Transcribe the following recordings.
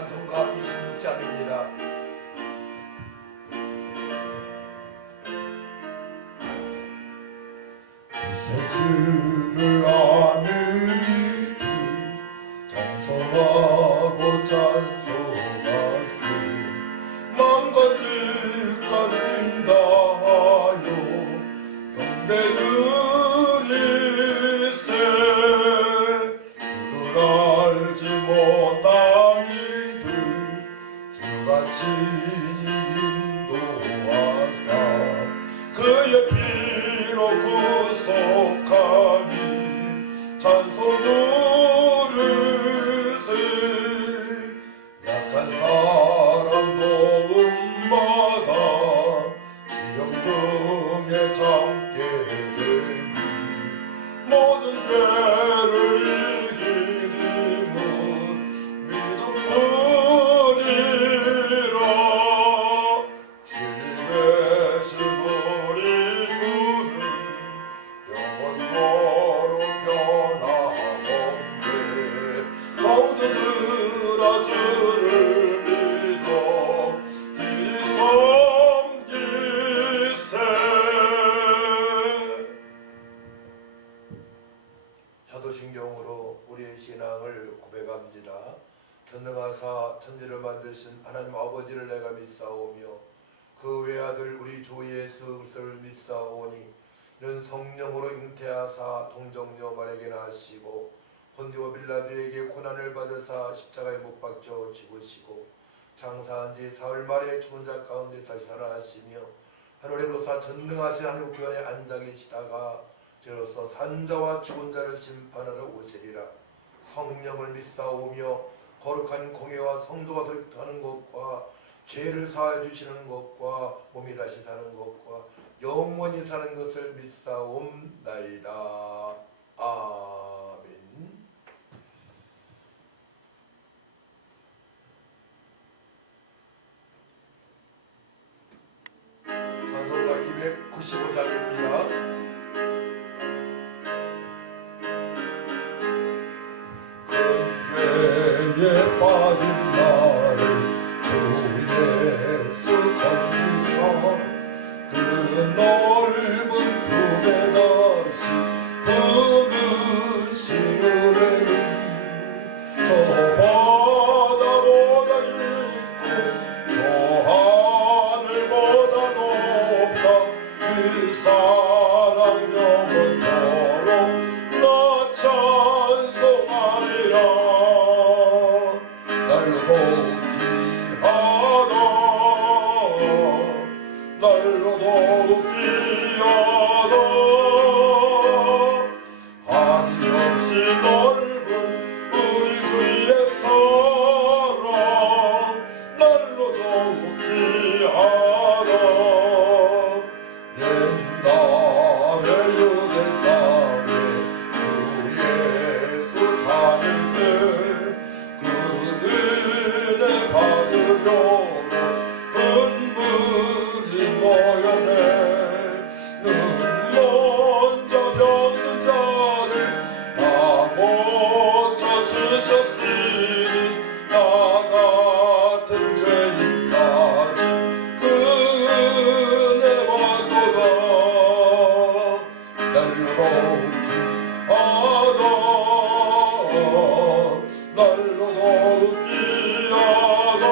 찬송가 26장입니다. 주를 아는 이들 찬송하고 찬송하세. 마음과 뜻과 인다하여 경배드리세. 주를 알지 못한 이들 주가 친히 인도하사 그의 피로 구속하니 찬송 부르세. 약한 사람 도움받아 시험 중에 참게 되니 모든 죄를 이기림은 믿음뿐이라. 진리 되신 우리 주는 영원토록 변함없네. 성도들아 주를 믿어 길이 섬기세. 사도신경으로 우리의 신앙을 고백합니다. 전능하사 천지를 만드신 하나님 아버지를 내가 믿사오며 그 외아들 우리 주 예수 그리스도를 믿사오니 이는 성령으로 잉태하사 동정녀 마리아에게 나시고 본디오 빌라도에게 고난을 받으사 십자가에 못 박혀 죽으시고 장사한 지 사흘 만에 죽은 자 가운데 다시 살아나시며 하늘에로서 전능하신 하늘 우편에 앉아 계시다가 저로서 산자와 죽은 자를 심판하러 오시리라. 성령을 믿사오며 거룩한 공예와 성도가 설교하는 것과 죄를 사하여 주시는 것과 몸이 다시 사는 것과 영원히 사는 것을 믿사옵나이다. 아멘. 찬송가 295장입니다. 죄에 빠진 나를 주 예수 건지사 그 넓은 품에 다시 품으신 은혜는 저 바다보다 깊고 저 하늘보다 높다. 그 사랑 영원토록 나 찬송하리라. 날로 더욱 귀하다. 날로 더욱 귀하다. 한이 없이 넓은 우리 주의 사랑 날로 더욱 귀하다. 옛날에 유대 땅에 주 예수 다닐 때 그 은혜 받으려고 눈물이 모여네. 눈 먼저 병든 자를 다 고쳐주셨으니 나 같은 죄인까지 그 은혜 받도다. 날로 더욱 귀하다. 날로 더욱 귀하다.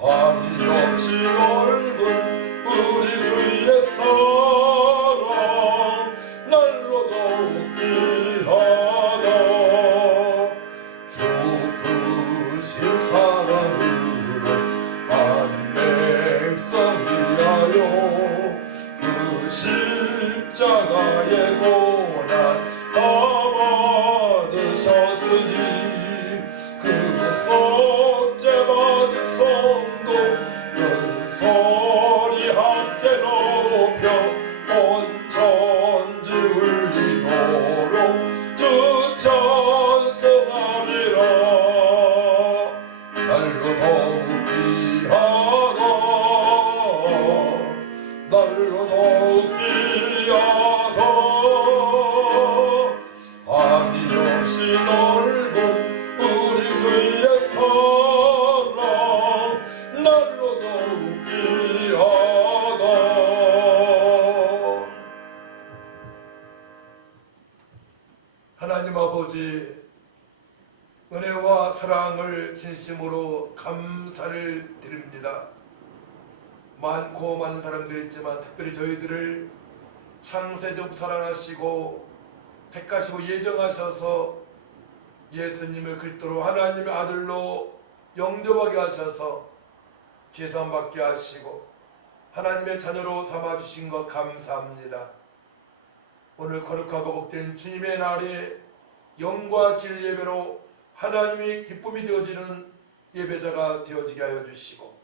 한이 없이 넓은 우리 주의 사랑 날로 더욱 귀하다. 주 크신 사랑으로 한 백성 위하여 그 십자가의 고난 다 받으셨으니 그 속죄 받은 성도 큰 소리 함께 높여 온 천지 울리도록 주 찬송하리라. 날로 더욱 귀하다. 날로 더욱 귀하다. 하나님 아버지, 은혜와 사랑을 진심으로 감사를 드립니다. 많고 많은 사람들이 있지만 특별히 저희들을 창세전부터 사랑하시고 택하시고 예정하셔서 예수님을 그리스도로 하나님의 아들로 영접하게 하셔서 제사함 받게 하시고 하나님의 자녀로 삼아주신 것 감사합니다. 오늘 거룩하고 복된 주님의 날에 영과 질 예배로 하나님이 기쁨이 되어지는 예배자가 되어지게 하여 주시고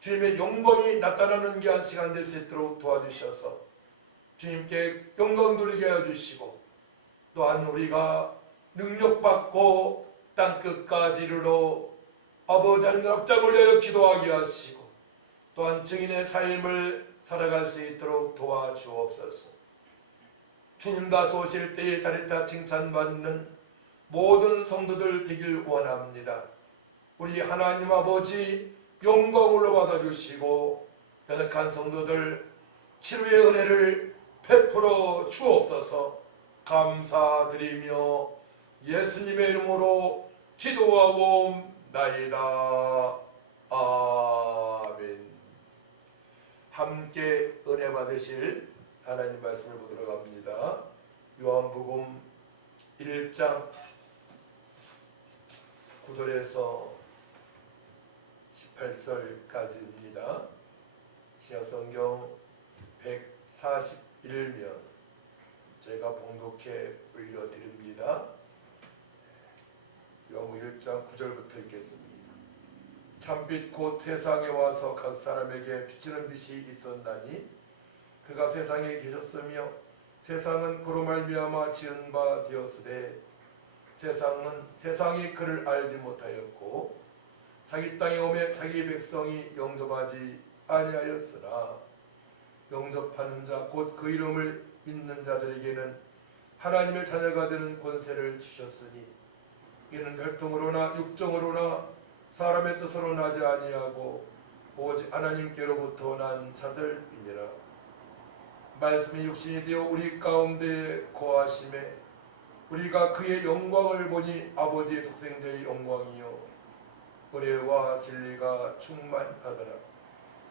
주님의 영광이 나타나는 귀한 시간 될 수 있도록 도와주셔서 주님께 영광 돌리게 하여 주시고 또한 우리가 능력받고 땅끝까지 이르러 아버지 하나님 앞장 올려 기도하게 하시고 또한 증인의 삶을 살아갈 수 있도록 도와주옵소서. 주님 다시 오실 때에 자리타 칭찬받는 모든 성도들 되길 원합니다. 우리 하나님 아버지 영광으로 받아주시고 연약한 성도들 치료의 은혜를 베풀어 주옵소서. 감사드리며 예수님의 이름으로 기도하고 나이다. 아멘. 함께 은혜 받으실 하나님 말씀을 보도록 합니다. 요한복음 1장 9절에서 18절까지입니다. 신약성경 141면 제가 봉독해 올려드립니다. 요한복음 1장 9절부터 읽겠습니다. 참빛 곧 세상에 와서 각 사람에게 비치는 빛이 있었나니 그가 세상에 계셨으며 세상은 그로 말미암아 지은 바 되었으되 세상이 그를 알지 못하였고 자기 땅에 오매 자기 백성이 영접하지 아니하였으나 영접하는 자 곧 그 이름을 믿는 자들에게는 하나님의 자녀가 되는 권세를 주셨으니 이는 혈통으로나 육정으로나 사람의 뜻으로 나지 아니하고 오직 하나님께로부터 난 자들이니라. 말씀이 육신이 되어 우리 가운데 거하심에 우리가 그의 영광을 보니 아버지의 독생자의 영광이요 은혜와 진리가 충만하더라.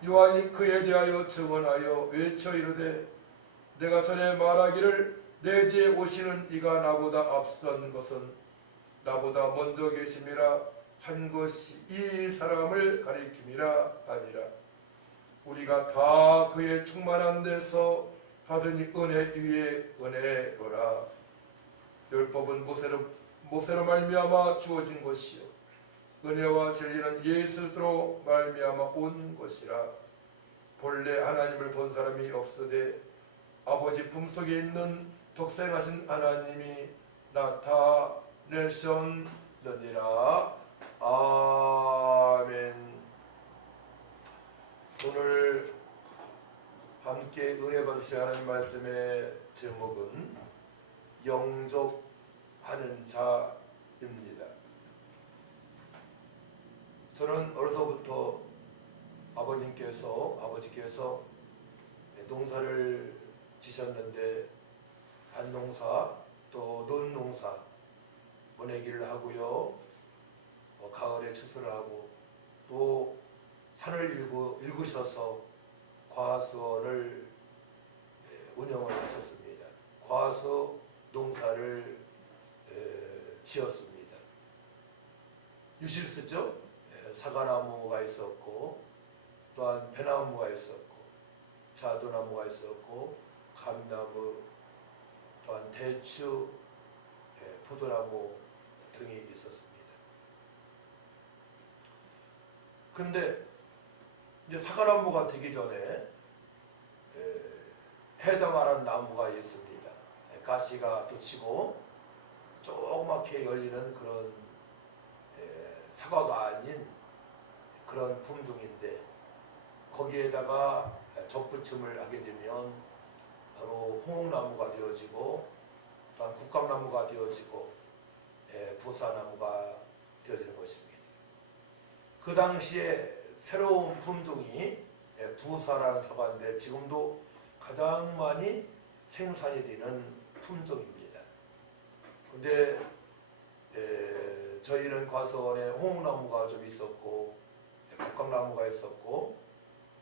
요한이 그에 대하여 증언하여 외쳐 이르되 내가 전에 말하기를 내 뒤에 오시는 이가 나보다 앞선 것은 나보다 먼저 계심이라 한 것이 이 사람을 가리킴이라 하니라. 우리가 다 그의 충만한 데서 받으니 은혜 위에 은혜로라. 율법은 모세로 말미암아 주어진 것이요 은혜와 진리는 예수로 말미암아 온 것이라. 본래 하나님을 본 사람이 없으되 아버지 품속에 있는 독생하신 하나님이 나타내셨느니라. 아멘. 오늘 함께 은혜 받으실 하나님 말씀의 제목은 영접하는 자입니다. 저는 어려서부터 아버지께서 농사를 지셨는데 밭농사 또 논농사 모내기를 하고요. 가을에 추수를 하고 또 산을 읽으셔서 과수원을 운영을 하셨습니다. 과수 농사를 지었습니다. 유실수죠. 사과나무가 있었고 또한 배나무가 있었고 자두나무가 있었고 감나무 또한 대추, 포도나무 등이 있었습니다. 근데 이제 사과나무가 되기 전에 해당하는 나무가 있습니다. 가시가 돋치고 조그맣게 열리는 그런 사과가 아닌 그런 품종인데 거기에다가 접붙임을 하게 되면 바로 홍옥나무가 되어지고 또한 국감나무가 되어지고 부사나무가 되어지는 것입니다. 그 당시에 새로운 품종이 부사라는 사과인데 지금도 가장 많이 생산이 되는 품종입니다. 근데 저희는 과수원에 홍나무가 좀 있었고 국강나무가 있었고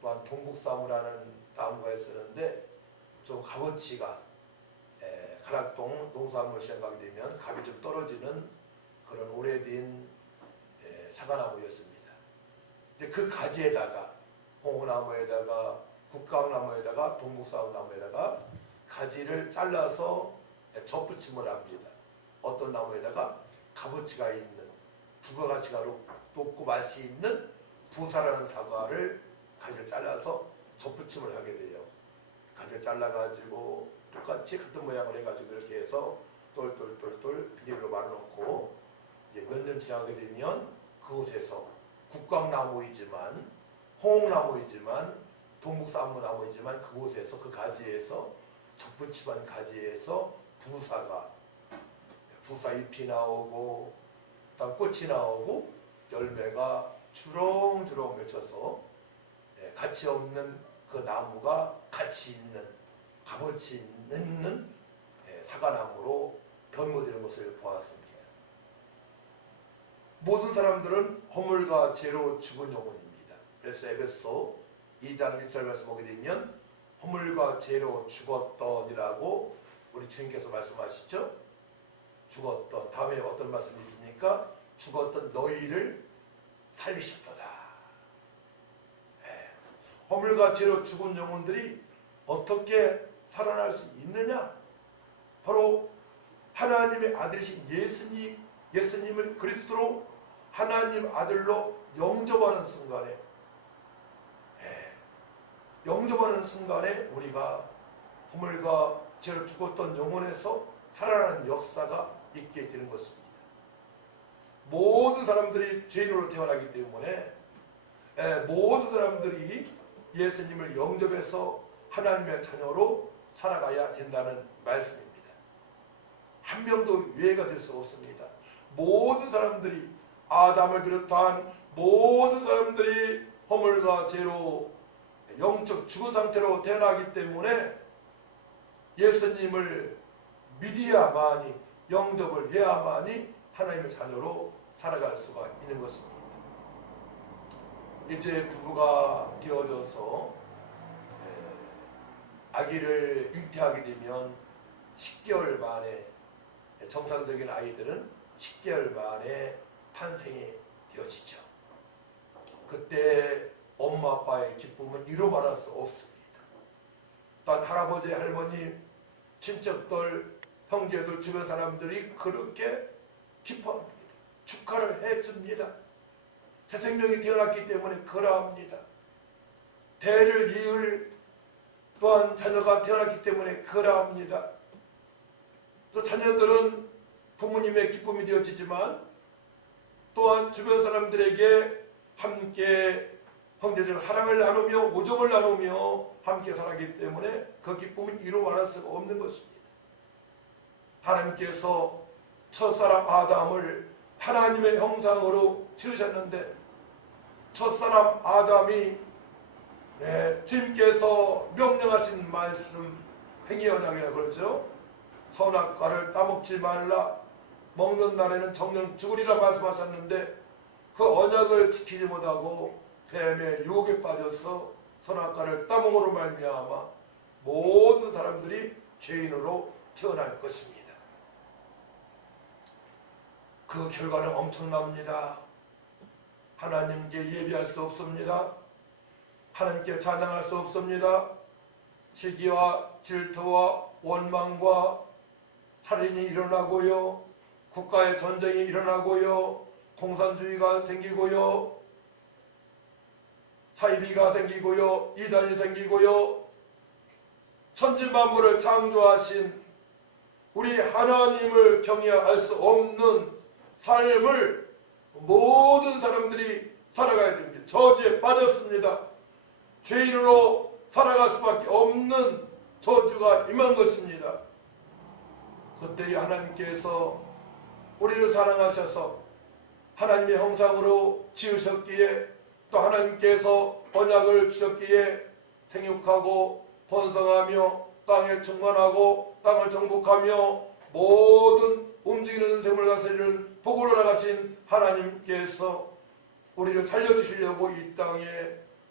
또한 동북사무라는 나무가 있었는데 좀 값어치가 가락동 농수산물 시장 가게 되면 값이 좀 떨어지는 그런 오래된 사과나무였습니다. 근데 그 가지에다가 홍나무에다가 국강나무에다가 동북사무나무에다가 가지를 잘라서 접붙임을 합니다. 어떤 나무에다가 값어치가 있는 부가가치가 높고 맛이 있는 부사라는 사과를 가지를 잘라서 접붙임을 하게 돼요. 가지를 잘라가지고 똑같이 같은 모양을 해가지고 이렇게 해서 똘똘똘똘 비닐로 말아놓고 이제 몇 년 지나게 되면 그곳에서 국강나무이지만 홍나무이지만 동북사무나무이지만 그곳에서 그 가지에서 접붙임한 가지에서 부사 잎이 나오고 그다음 꽃이 나오고 열매가 주렁주렁 맺혀서 가치 없는 그 나무가 가치 있는 값어치 있는 사과나무로 변모되는 것을 보았습니다. 모든 사람들은 허물과 죄로 죽은 영혼입니다. 그래서 에베소 2장 1절 말씀 보게 되면 허물과 죄로 죽었더니라고 우리 주님께서 말씀하시죠. 죽었던 다음에 어떤 말씀이 있습니까? 죽었던 너희를 살리셨도다. 허물과 죄로 죽은 영혼들이 어떻게 살아날 수 있느냐? 바로 하나님의 아들이신 예수님을 그리스도로 하나님 아들로 영접하는 순간에 우리가 허물과 죄로 죽었던 영혼에서 살아나는 역사가 있게 되는 것입니다. 모든 사람들이 죄인으로 태어나기 때문에 모든 사람들이 예수님을 영접해서 하나님의 자녀로 살아가야 된다는 말씀입니다. 한 명도 예외가 될 수 없습니다. 모든 사람들이 아담을 비롯한 모든 사람들이 허물과 죄로 영적 죽은 상태로 태어나기 때문에 예수님을 믿어야만이 영접을 해야만이 하나님의 자녀로 살아갈 수가 있는 것입니다. 이제 부부가 되어져서 아기를 잉태하게 되면 10개월 만에 정상적인 아이들은 10개월 만에 탄생이 되어지죠. 그때 엄마 아빠의 기쁨은 이루 말할 수 없습니다. 또한 할아버지 할머니 친척들 형제들 주변 사람들이 그렇게 기뻐합니다. 축하를 해줍니다. 새 생명이 태어났기 때문에 그러합니다. 대를 이을 또한 자녀가 태어났기 때문에 그러합니다. 또 자녀들은 부모님의 기쁨이 되어지지만 또한 주변 사람들에게 함께 형제들과 사랑을 나누며 우정을 나누며 함께 살았기 때문에 그 기쁨은 이루 말할 수가 없는 것입니다. 하나님께서 첫사람 아담을 하나님의 형상으로 지으셨는데 첫사람 아담이 주님께서 명령하신 말씀 행위 언약이라고 그러죠. 선악과를 따먹지 말라, 먹는 날에는 정령 죽으리라 말씀하셨는데 그 언약을 지키지 못하고 뱀의 유혹에 빠져서 선악과를 따먹으로 말미암아 모든 사람들이 죄인으로 태어날 것입니다. 그 결과는 엄청납니다. 하나님께 예비할 수 없습니다. 하나님께 찬양할 수 없습니다. 시기와 질투와 원망과 살인이 일어나고요, 국가의 전쟁이 일어나고요, 공산주의가 생기고요, 사이비가 생기고요, 이단이 생기고요, 천지만물을 창조하신 우리 하나님을 경외할 수 없는 삶을 모든 사람들이 살아가야 됩니다. 저주에 빠졌습니다. 죄인으로 살아갈 수밖에 없는 저주가 임한 것입니다. 그때 하나님께서 우리를 사랑하셔서 하나님의 형상으로 지으셨기에 또 하나님께서 언약을 주셨기에 생육하고 번성하며 땅에 충만하고 땅을 정복하며 모든 움직이는 샘을 다스리는 복으로 나가신 하나님께서 우리를 살려주시려고 이 땅에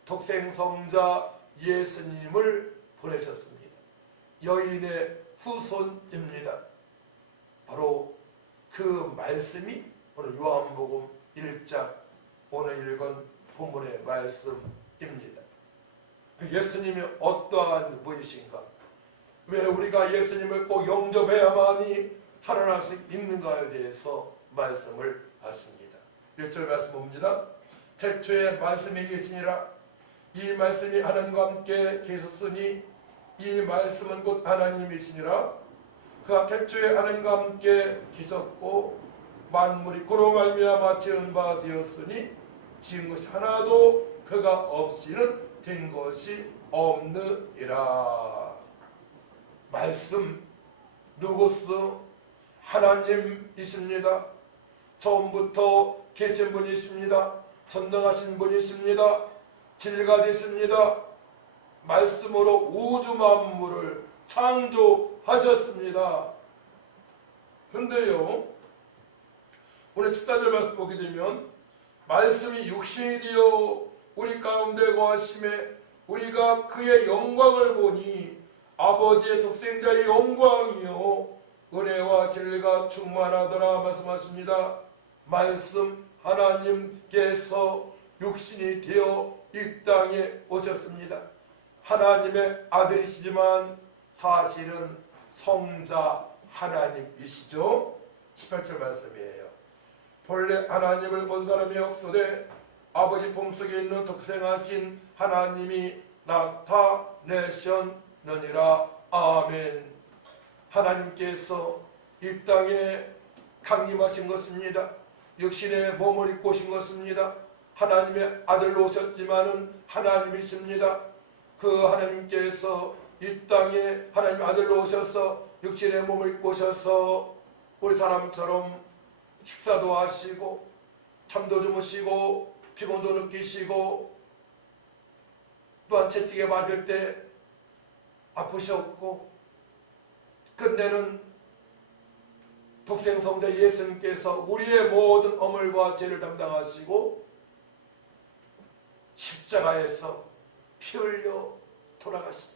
독생성자 예수님을 보내셨습니다. 여인의 후손입니다. 바로 그 말씀이 오늘 요한복음 1장 오늘 읽은 본문의 말씀입니다. 예수님이 어떠한 분이신가? 왜 우리가 예수님을 꼭 영접해야만이 살아날 수 있는가에 대해서 말씀을 하십니다. 1절 말씀 봅니다. 태초에 말씀이 계시니라. 이 말씀이 하나님과 함께 계셨으니 이 말씀은 곧 하나님이시니라. 그가 태초에 하나님과 함께 계셨고 만물이 그로 말미암아 지은 바 되었으니 지은 것이 하나도 그가 없이는 된 것이 없느니라. 말씀 누구스? 하나님이십니다. 처음부터 계신 분이십니다. 전능하신 분이십니다. 진리가 되십니다. 말씀으로 우주 만물을 창조하셨습니다. 그런데요, 오늘 14절 말씀 보게 되면 말씀이 육신이 되어 우리 가운데 거하심에 우리가 그의 영광을 보니 아버지의 독생자의 영광이요 은혜와 진리가 충만하더라 말씀하십니다. 말씀 하나님께서 육신이 되어 이 땅에 오셨습니다. 하나님의 아들이시지만 사실은 성자 하나님이시죠. 18절 말씀이에요. 본래 하나님을 본 사람이 없으되 아버지 품속에 있는 독생하신 하나님이 나타내셨느니라. 아멘. 하나님께서 이 땅에 강림하신 것입니다. 육신의 몸을 입고 오신 것입니다. 하나님의 아들로 오셨지만은 하나님이십니다. 그 하나님께서 이 땅에 하나님의 아들로 오셔서 육신의 몸을 입고 오셔서 우리 사람처럼 식사도 하시고 잠도 주무시고 피곤도 느끼시고 또한 채찍에 맞을 때 아프셨고 끝내는 독생성자 예수님께서 우리의 모든 어물과 죄를 담당하시고 십자가에서 피 흘려 돌아가십니다.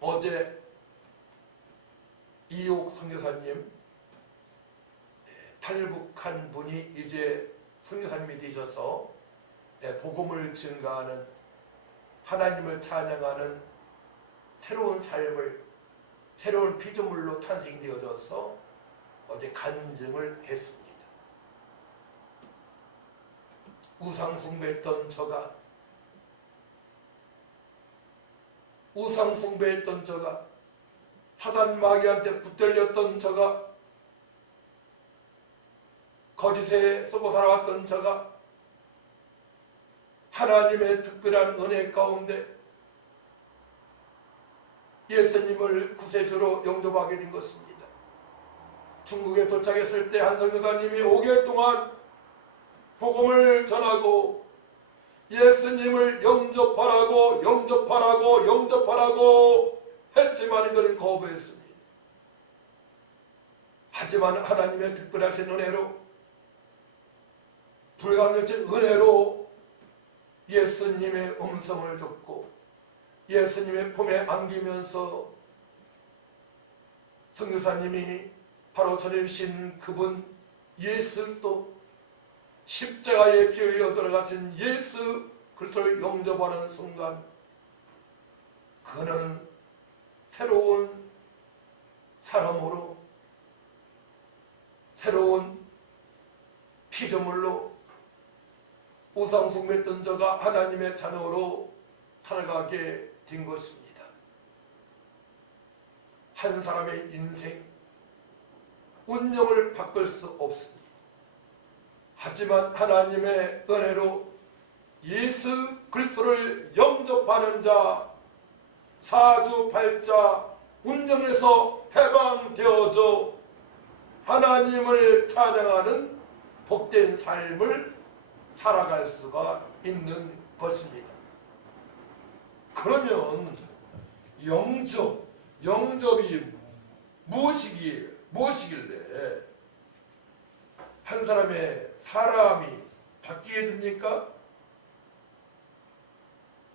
어제 이옥 선교사님 탈북한 분이 이제 선교사님이 되셔서 복음을 증가하는 하나님을 찬양하는 새로운 삶을 새로운 피조물로 탄생되어져서 어제 간증을 했습니다. 우상숭배했던 저가 사단 마귀한테 붙들렸던 저가 거짓에 쏘고 살아왔던 저가 하나님의 특별한 은혜 가운데 예수님을 구세주로 영접하게 된 것입니다. 중국에 도착했을 때 한 선교사님이 5개월 동안 복음을 전하고 예수님을 영접하라고 했지만 그는 거부했습니다. 하지만 하나님의 특별하신 은혜로 불가능한 은혜로 예수님의 음성을 듣고 예수님의 품에 안기면서 선교사님이 바로 전해주신 그분 예수 그리스도 십자가에 피 흘려 들어가신 예수 그리스도를 영접하는 순간 그는 새로운 사람으로 새로운 피조물로 우상숭배했던 저가 하나님의 자녀로 살아가게 된 것입니다. 한 사람의 인생 운명을 바꿀 수 없습니다. 하지만 하나님의 은혜로 예수 그리스도를 영접하는 자 사주팔자 운명에서 해방되어져 하나님을 찬양하는 복된 삶을 살아갈 수가 있는 것입니다. 그러면 영접이 무엇이길래 한 사람이 바뀌게 됩니까?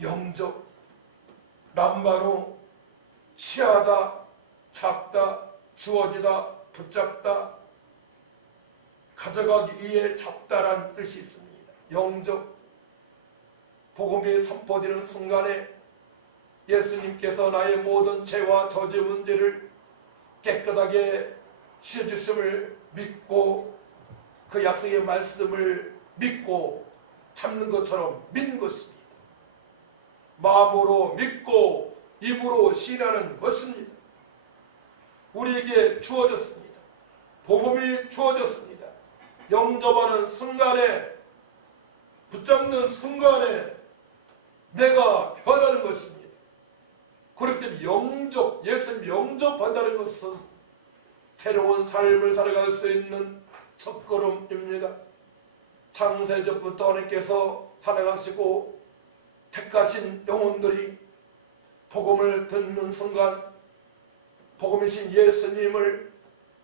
영적, 람바로 취하다, 잡다, 주어지다, 붙잡다, 가져가기 위해 잡다란 뜻이 있습니다. 영적, 복음이 선포되는 순간에 예수님께서 나의 모든 죄와 저주 문제를 깨끗하게 씻어주심을 믿고 그 약속의 말씀을 믿고 참는 것처럼 믿는 것입니다. 마음으로 믿고 입으로 신하는 것입니다. 우리에게 주어졌습니다. 복음이 주어졌습니다. 영접하는 순간에, 붙잡는 순간에 내가 변하는 것입니다. 그렇기 때문에 예수님 영접한다는 것은 새로운 삶을 살아갈 수 있는 첫걸음입니다. 창세전부터 하나님께서 살아가시고 택하신 영혼들이 복음을 듣는 순간 복음이신 예수님을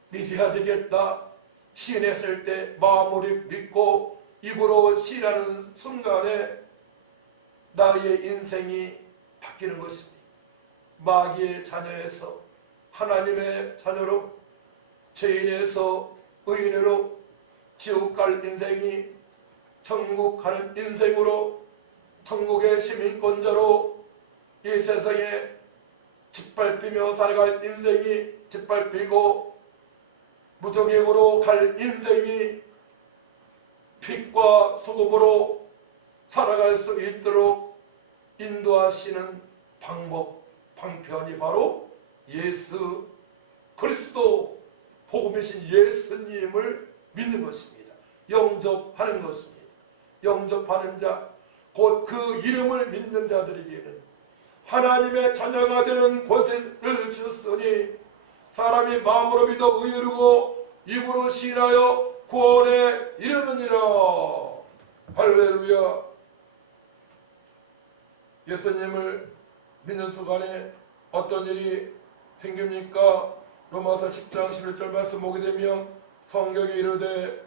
믿어야 되겠다 시인했을 때 마음으로 믿고 입으로 시인하는 순간에 나의 인생이 바뀌는 것입니다. 마귀의 자녀에서 하나님의 자녀로, 죄인에서 의인으로 지옥 갈 인생이 천국 가는 인생으로, 천국의 시민권자로 이 세상에 짓밟히며 살아갈 인생이 짓밟히고 무정행으로 갈 인생이 빛과 소금으로 살아갈 수 있도록 인도하시는 방편이 바로 예수 그리스도 복음이신 예수님을 믿는 것입니다. 영접하는 것입니다. 영접하는 자, 곧 그 이름을 믿는 자들에게는 하나님의 자녀가 되는 권세를 주셨으니 사람이 마음으로 믿어 의르고 입으로 시인하여 구원에 이르느니라. 할렐루야. 예수님을 믿는 순간에 어떤 일이 생깁니까? 로마서 10장 11절 말씀 보게 되면 성경에 이르되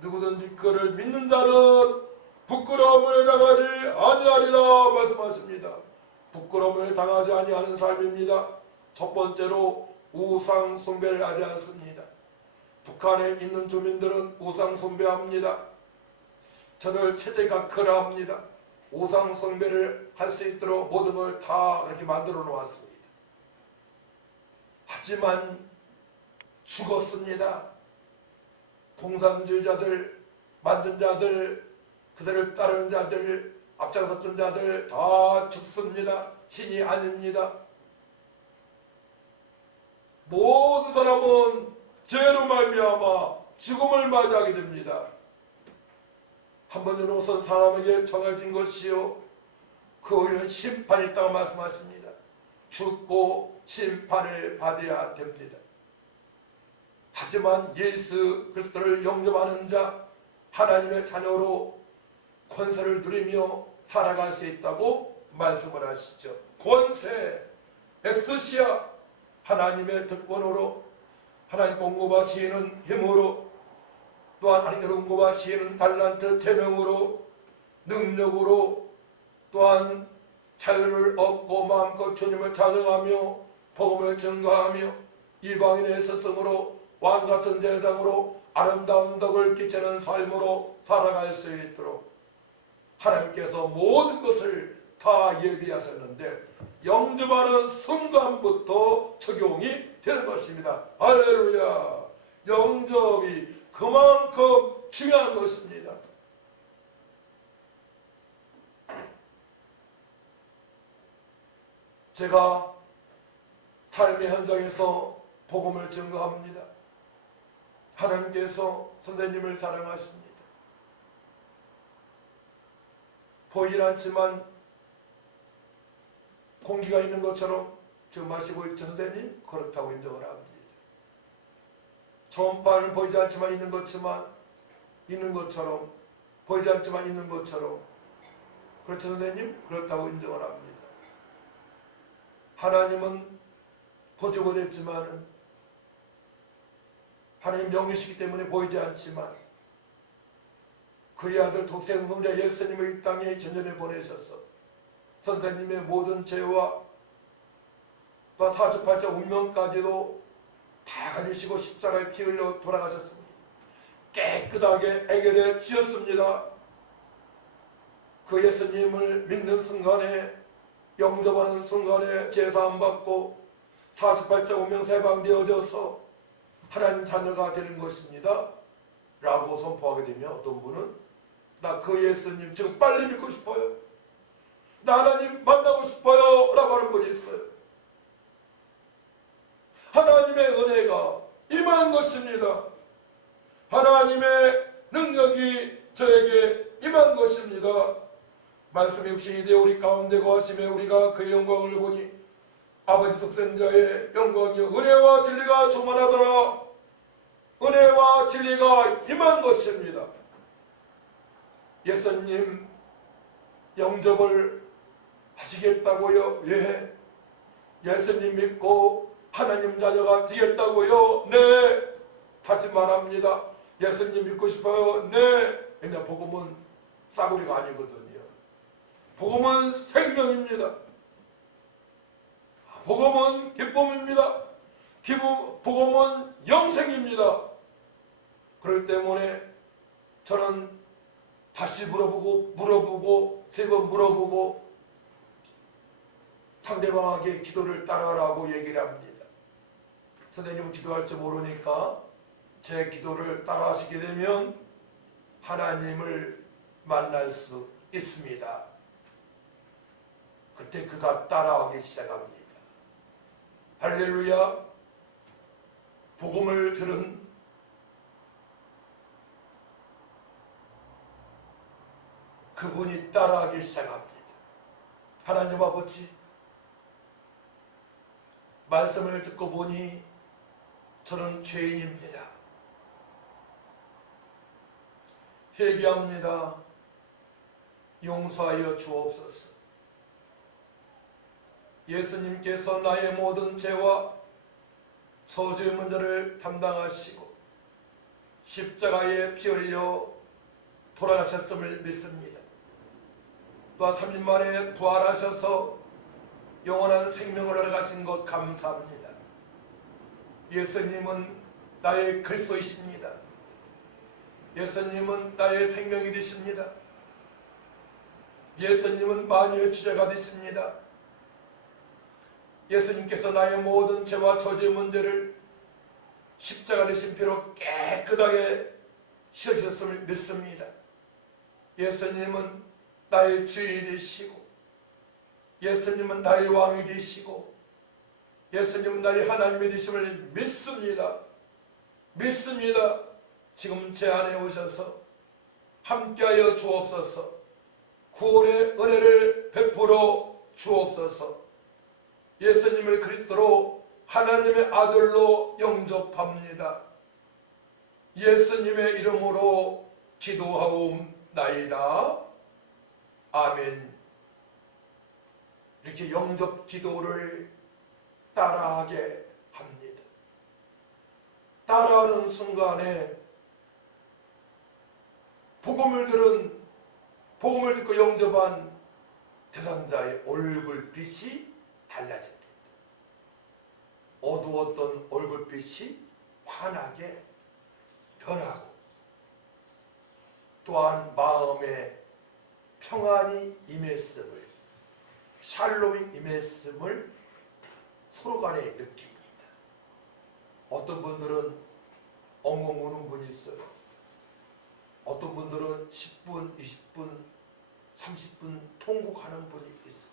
누구든지 그를 믿는 자는 부끄러움을 당하지 아니하리라 말씀하십니다. 부끄러움을 당하지 아니하는 삶입니다. 첫 번째로 우상 숭배를 하지 않습니다. 북한에 있는 주민들은 우상 숭배합니다. 저를 체제각하라 합니다. 우상 숭배를 할 수 있도록 모든 걸 다 이렇게 만들어 놓았습니다. 하지만 죽었습니다. 공산주의자들, 만든 자들, 그들을 따르는 자들, 앞장섰던 자들 다 죽습니다. 신이 아닙니다. 모든 사람은 죄로 말미암아 죽음을 맞이하게 됩니다. 한 번으로선 사람에게 정해진 것이요 그 후에는 심판이 있다고 말씀하십니다. 죽고 심판을 받아야 됩니다. 하지만 예수 그리스도를 영접하는 자, 하나님의 자녀로 권세를 누리며 살아갈 수 있다고 말씀을 하시죠. 권세, 엑스시아, 하나님의 특권으로, 하나님 공급하시는 힘으로, 또한 하나님 공급하시는 달란트, 재능으로, 능력으로, 또한 자유를 얻고 마음껏 주님을 찬양하며 복음을 증거하며 이방인의 스승으로 왕같은 제장으로 아름다운 덕을 끼치는 삶으로 살아갈 수 있도록 하나님께서 모든 것을 다 예비하셨는데 영접하는 순간부터 적용이 되는 것입니다. 할렐루야. 영접이 그만큼 중요한 것입니다. 제가 삶의 현장에서 복음을 증거합니다. 하나님께서 선생님을 사랑하십니다. 보이진 않지만 공기가 있는 것처럼 지금 마시고 있죠 선생님? 그렇다고 인정을 합니다. 초음파는 보이지 않지만 있는 것처럼 보이지 않지만 있는 것처럼 그렇죠 선생님? 그렇다고 인정을 합니다. 하나님은 보지 못했지만 하나님 영이시기 때문에 보이지 않지만 그의 아들 독생성자 예수님을 이 땅에 전전에 보내셔서 선생님의 모든 죄와 또 사주팔자 운명까지도 다 가지시고 십자가에 피 흘려 돌아가셨습니다. 깨끗하게 해결해 주셨습니다. 그 예수님을 믿는 순간에, 영접하는 순간에 제사함 받고 사주팔자 운명 해방되어져서 하나님 자녀가 되는 것입니다 라고 선포하게 되면 어떤 분은 나 그 예수님 지금 빨리 믿고 싶어요, 나 하나님 만나고 싶어요 라고 하는 분이 있어요. 하나님의 은혜가 임한 것입니다. 하나님의 능력이 저에게 임한 것입니다. 말씀이 육신이 되어 우리 가운데 거하심에 우리가 그의 영광을 보니 아버지 독생자의 영광이 은혜와 진리가 충만하더라. 은혜와 진리가 임한 것입니다. 예수님 영접을 하시겠다고요? 예. 예수님 믿고 하나님 자녀가 되겠다고요? 네. 다시 말합니다. 예수님 믿고 싶어요? 네. 왜냐, 복음은 싸구리가 아니거든요. 복음은 생명입니다. 복음은 기쁨입니다. 복음은 영생입니다. 그렇기 때문에 저는 다시 물어보고 세 번 물어보고 상대방에게 기도를 따라라고 얘기를 합니다. 선생님은 기도할 줄 모르니까 제 기도를 따라 하시게 되면 하나님을 만날 수 있습니다. 그때 그가 따라하기 시작합니다. 할렐루야. 복음을 들은 그분이 따라하기 시작합니다. 하나님 아버지, 말씀을 듣고 보니 저는 죄인입니다. 회개합니다. 용서하여 주옵소서. 예수님께서 나의 모든 죄와 저주의 문제를 담당하시고 십자가에 피 흘려 돌아가셨음을 믿습니다. 또한 3일 만에 부활하셔서 영원한 생명을 얻어가신 것 감사합니다. 예수님은 나의 그리스도이십니다. 예수님은 나의 생명이 되십니다. 예수님은 만유의 주제가 되십니다. 예수님께서 나의 모든 죄와 저주의 문제를 십자가 되신 피로 깨끗하게 씻으셨음을 믿습니다. 예수님은 나의 주인이 되시고, 예수님은 나의 왕이 되시고, 예수님은 나의 하나님이 되심을 믿습니다. 믿습니다. 지금 제 안에 오셔서 함께하여 주옵소서. 구원의 은혜를 베풀어 주옵소서. 예수님을 그리스도로 하나님의 아들로 영접합니다. 예수님의 이름으로 기도하옵나이다. 아멘. 이렇게 영접 기도를 따라하게 합니다. 따라하는 순간에 복음을 듣고 영접한 대상자의 얼굴빛이 달라집니다. 어두웠던 얼굴빛이 환하게 변하고, 또한 마음에 평안이 임했음을, 샬롬이 임했음을 서로 간에 느낍니다. 어떤 분들은 엉엉 우는 분이 있어요. 어떤 분들은 10분, 20분, 30분 통곡하는 분이 있습니다.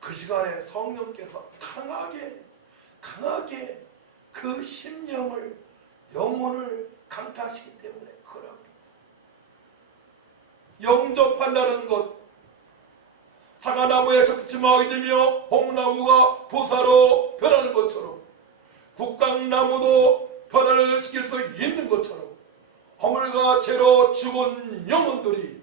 그 시간에 성령께서 강하게 그 심령을, 영혼을 강타하시기 때문에 그럽니다. 영접한다는 것, 사과나무에 적지마하게 되며 홍나무가 부사로 변하는 것처럼, 국강나무도 변화를 시킬 수 있는 것처럼, 허물과 죄로 죽은 영혼들이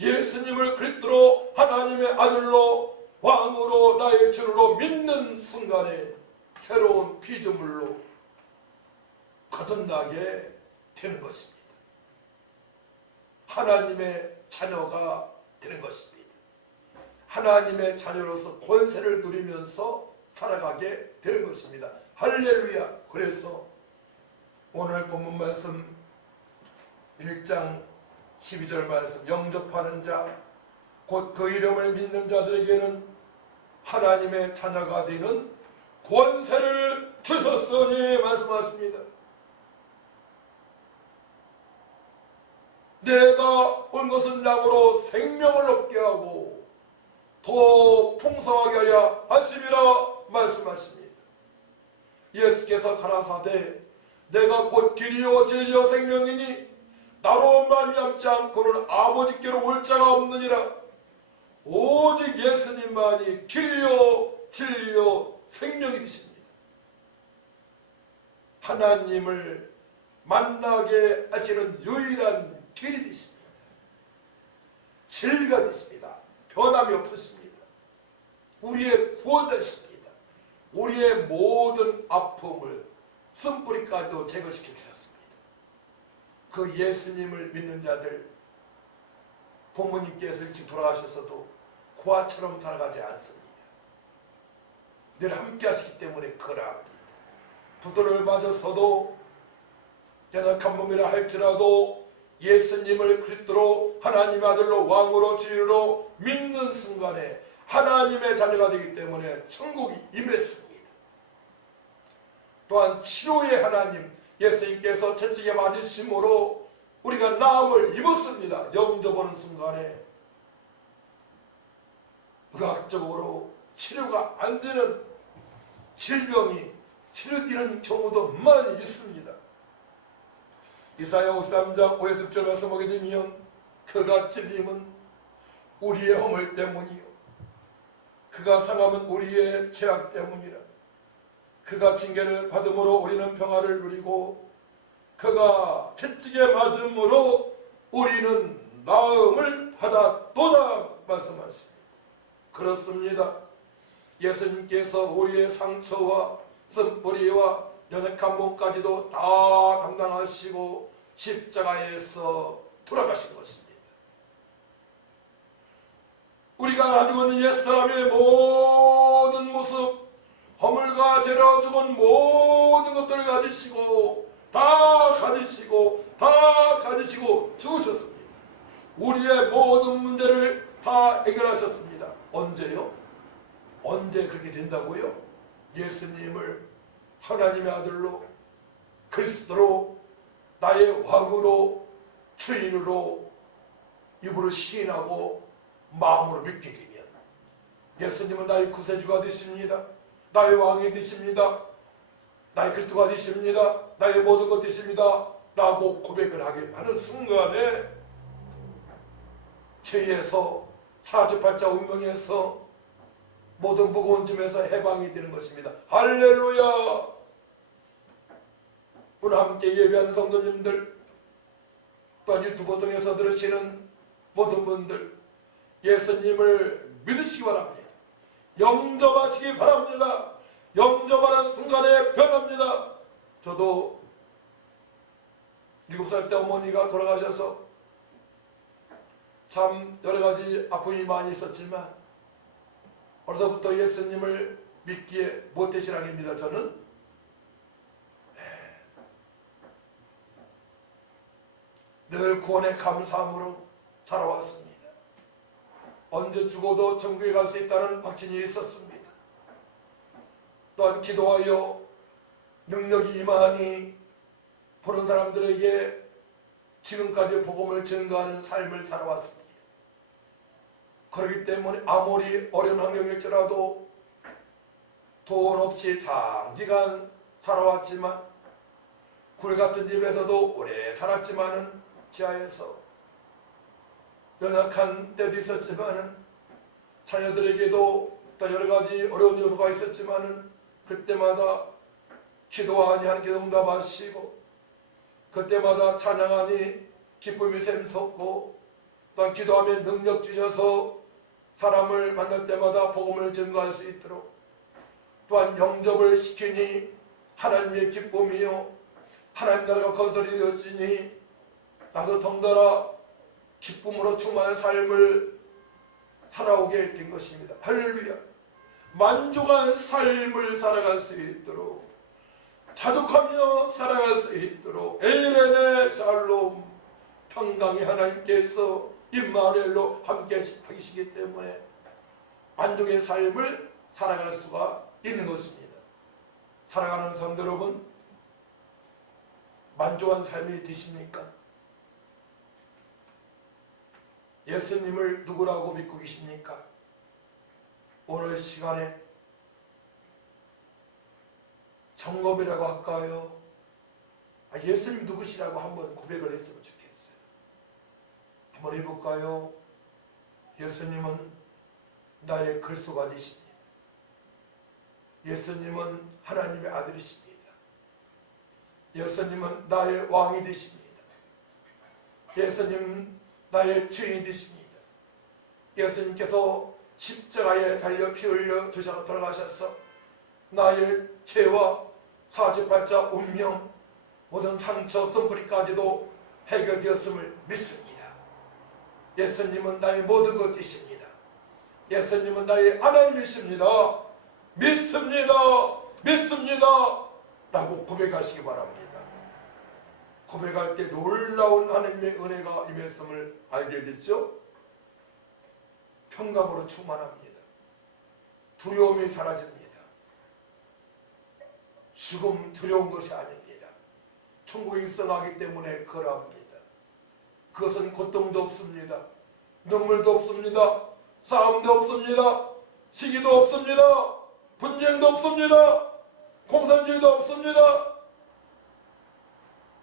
예수님을 그리스도로 하나님의 아들로 왕으로 나의 주로 믿는 순간에 새로운 피조물로 거듭나게 되는 것입니다. 하나님의 자녀가 되는 것입니다. 하나님의 자녀로서 권세를 누리면서 살아가게 되는 것입니다. 할렐루야. 그래서 오늘 본문 말씀 1장 12절 말씀, 영접하는 자 곧 그 이름을 믿는 자들에게는 하나님의 자녀가 되는 권세를 주셨으니 말씀하십니다. 내가 온 것은 양으로 생명을 얻게 하고 더 풍성하게 하려 하심이라 말씀하십니다. 예수께서 가라사대 내가 곧 길이요 진리요 생명이니 나로 말미암지 않고는 아버지께로 올 자가 없느니라. 오직 예수님만이 길이요 진리요 생명이십니다. 하나님을 만나게 하시는 유일한 길이 되십니다. 진리가 되십니다. 변함이 없으십니다. 우리의 구원자십니다. 우리의 모든 아픔을 쓴뿌리까지도 제거시켜 주셨습니다. 그 예수님을 믿는 자들, 부모님께서 일찍 돌아가셔서도 고아처럼 살아가지 않습니다. 늘 함께 하시기 때문에 그러합니다. 부도를 맞았어도 연약한 몸이라 할지라도 예수님을 그리스도로 하나님 아들로 왕으로 진리로 믿는 순간에 하나님의 자녀가 되기 때문에 천국이 임했습니다. 또한 치료의 하나님, 예수님께서 채찍에 맞으심으로 우리가 나음을 입었습니다. 영접하는 순간에 의학적으로 치료가 안 되는 질병이 치료되는 경우도 많이 있습니다. 이사야 53장 5절 10절 말씀 보게 되면 그가 찔림은 우리의 허물 때문이요 그가 상함은 우리의 죄악 때문이라. 그가 징계를 받음으로 우리는 평화를 누리고 그가 채찍에 맞음으로 우리는 나음을 받았도다 말씀하십니다. 그렇습니다. 예수님께서 우리의 상처와 쓴뿌리와 연약한 몸까지도 다 담당하시고 십자가에서 돌아가신 것입니다. 우리가 가지고 있는 옛사람의 모든 모습, 허물과 죄로 죽은 모든 것들을 가지시고 다 가지시고 죽으셨습니다. 우리의 모든 문제를 다 해결하셨습니다. 언제요? 언제 그렇게 된다고요? 예수님을 하나님의 아들로 그리스도로 나의 왕으로 주인으로 입으로 시인하고 마음으로 믿게 되면 예수님은 나의 구세주가 되십니다. 나의 왕이 되십니다. 나의 그리스도가 되십니다. 나의 모든 것 되십니다. 라고 고백을 하게 하는 순간에 죄에서 사주팔자 운명에서 모든 무거운 짐에서 해방이 되는 것입니다. 할렐루야. 오늘 함께 예배하는 성도님들, 또한 유튜브 통해서 들으시는 모든 분들 예수님을 믿으시기 바랍니다. 영접하시기 바랍니다. 영접하는 순간에 변합니다. 저도 7살 때 어머니가 돌아가셔서 참 여러가지 아픔이 많이 있었지만 어려서부터 예수님을 믿기에 못된 신앙입니다. 저는 늘 구원의 감사함으로 살아왔습니다. 언제 죽어도 천국에 갈 수 있다는 확신이 있었습니다. 또한 기도하여 능력이 임하니 보는 사람들에게 지금까지 복음을 증거하는 삶을 살아왔습니다. 그렇기 때문에 아무리 어려운 환경일지라도 돈 없이 장기간 살아왔지만 굴 같은 집에서도 오래 살았지만은 지하에서 연약한 때도 있었지만은 자녀들에게도 또 여러 가지 어려운 요소가 있었지만은 그때마다 기도하니 하나님께 응답하시고 그때마다 찬양하니 기쁨이 샘솟고 또한 기도하면 능력 주셔서 사람을 만날 때마다 복음을 증거할 수 있도록 또한 영접을 시키니 하나님의 기쁨이요 하나님 나라가 건설이 되었으니 나도 덩달아 기쁨으로 충만한 삶을 살아오게 된 것입니다. 할렐루야. 만족한 삶을 살아갈 수 있도록, 자족하며 살아갈 수 있도록 엘레네 샬롬 평강이 하나님께서 임마누엘로 함께 하시기 때문에 만족의 삶을 살아갈 수가 있는 것입니다. 사랑하는 성도 여러분, 만족한 삶이 되십니까? 예수님을 누구라고 믿고 계십니까? 오늘 시간에 점검이라고 할까요? 예수님 누구시라고 한번 고백을 했으면 좋겠어요. 한번 해볼까요? 예수님은 나의 글소가 되십니다. 예수님은 하나님의 아들이십니다. 예수님은 나의 왕이 되십니다. 예수님 나의 주인이 되십니다. 예수님께서 십자가에 달려 피 흘려 돌아가셔서 나의 죄와 사주팔자 운명 모든 상처 쓴뿌리까지도 해결되었음을 믿습니다. 예수님은 나의 모든 것이십니다. 예수님은 나의 하나님이십니다. 믿습니다. 믿습니다. 라고 고백하시기 바랍니다. 고백할 때 놀라운 하나님의 은혜가 임했음을 알게 됐죠? 평강으로 충만합니다. 두려움이 사라집니다. 죽음 두려운 것이 아닙니다. 천국에 입성하기 때문에 그러합니다. 그것은 고통도 없습니다. 눈물도 없습니다. 싸움도 없습니다. 시기도 없습니다. 분쟁도 없습니다. 공산주의도 없습니다.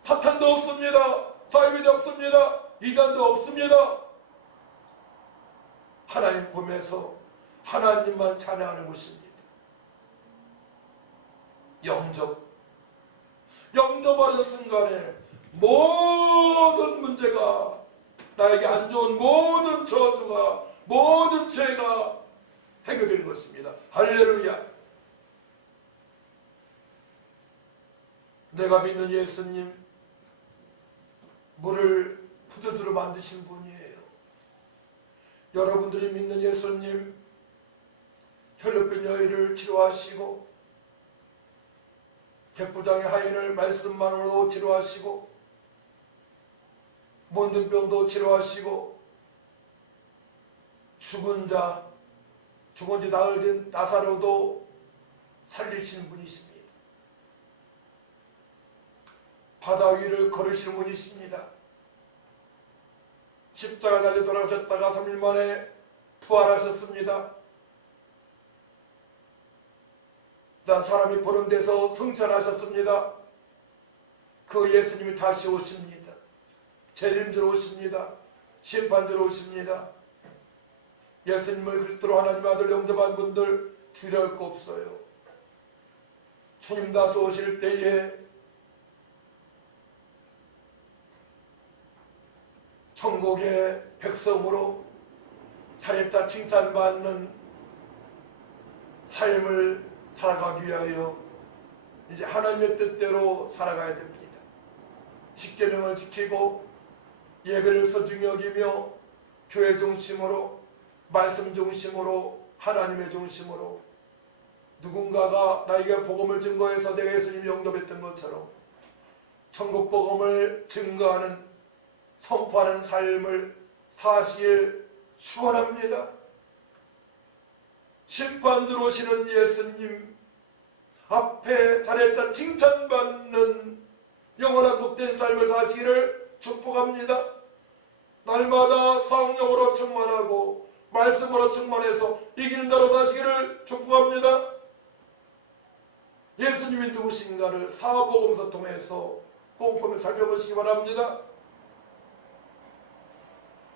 사탄도 없습니다. 사이비도 없습니다. 이단도 없습니다. 하나님 보면서 하나님만 찬양하는 것입니다. 영접하는 순간에 모든 문제가, 나에게 안 좋은 모든 저주가, 모든 죄가 해결되는 것입니다. 할렐루야. 내가 믿는 예수님, 물을 푸드드로 만드신 분이에요. 여러분들이 믿는 예수님, 혈루병 여인을 치료하시고 백부장의 하인을 말씀만으로 치료하시고 몬든병도 치료하시고 죽은 지 나흘 된 나사로도 살리신 분이십니다. 바다 위를 걸으시는 분이십니다. 십자가 달려 돌아가셨다가 3일 만에 부활하셨습니다. 난 사람이 보는 데서 승천하셨습니다. 그 예수님이 다시 오십니다. 재림주로 오십니다. 심판주로 오십니다. 예수님을 그리스도로 하나님 아들 영접한 분들 두려울 거 없어요. 주님 다시 오실 때에 천국의 백성으로 잘했다 칭찬받는 삶을 살아가기 위하여 이제 하나님의 뜻대로 살아가야 됩니다. 십계명을 지키고 예배를 소중히 여기며 교회 중심으로, 말씀 중심으로, 하나님의 중심으로 누군가가 나에게 복음을 증거해서 내가 예수님 영접했던 것처럼 천국 복음을 증거하는, 선포하는 삶을 사실 축원합니다. 심판주로 오시는 예수님 앞에 잘했다 칭찬받는 영원한 복된 삶을 사시기를 축복합니다. 날마다 성령으로 충만하고 말씀으로 충만해서 이기는 자로 사시기를 축복합니다. 예수님이 누구신가를 사복음서 통해서 꼼꼼히 살펴보시기 바랍니다.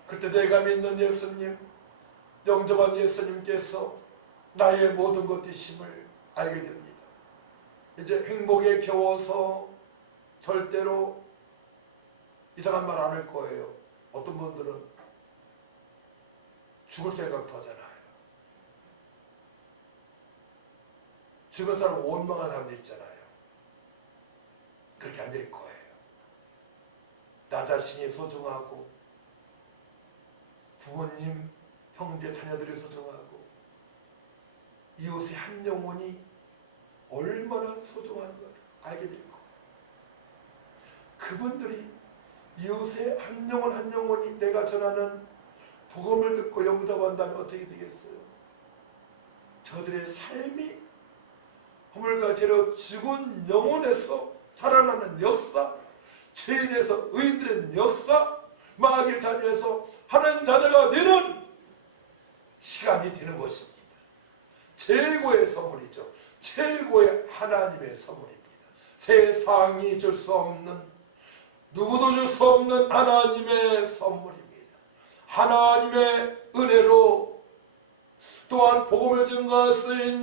그때 내가 믿는 예수님, 영접한 예수님께서 나의 모든 것 되심을 알게 됩니다. 이제 행복에 겨워서 절대로 이상한 말 안 할 거예요. 어떤 분들은 죽을 생각도 하잖아요. 죽은 사람 원망한 사람도 있잖아요. 그렇게 안 될 거예요. 나 자신이 소중하고 부모님, 형제, 자녀들이 소중하고 이웃의 한 영혼이 얼마나 소중한 걸 알게 될 거예요. 그분들이 이웃의 한 영혼 한 영혼이 내가 전하는 복음을 듣고 영접한다면 어떻게 되겠어요? 저들의 삶이 허물과 죄로 죽은 영혼에서 살아나는 역사, 죄인에서 의인들의 역사, 마귀의 자녀에서 하나님 자녀가 되는 시간이 되는 것입니다. 최고의 선물이죠. 최고의 하나님의 선물입니다. 세상이 줄 수 없는, 누구도 줄 수 없는 하나님의 선물입니다. 하나님의 은혜로 또한 복음을 증거할 수 있는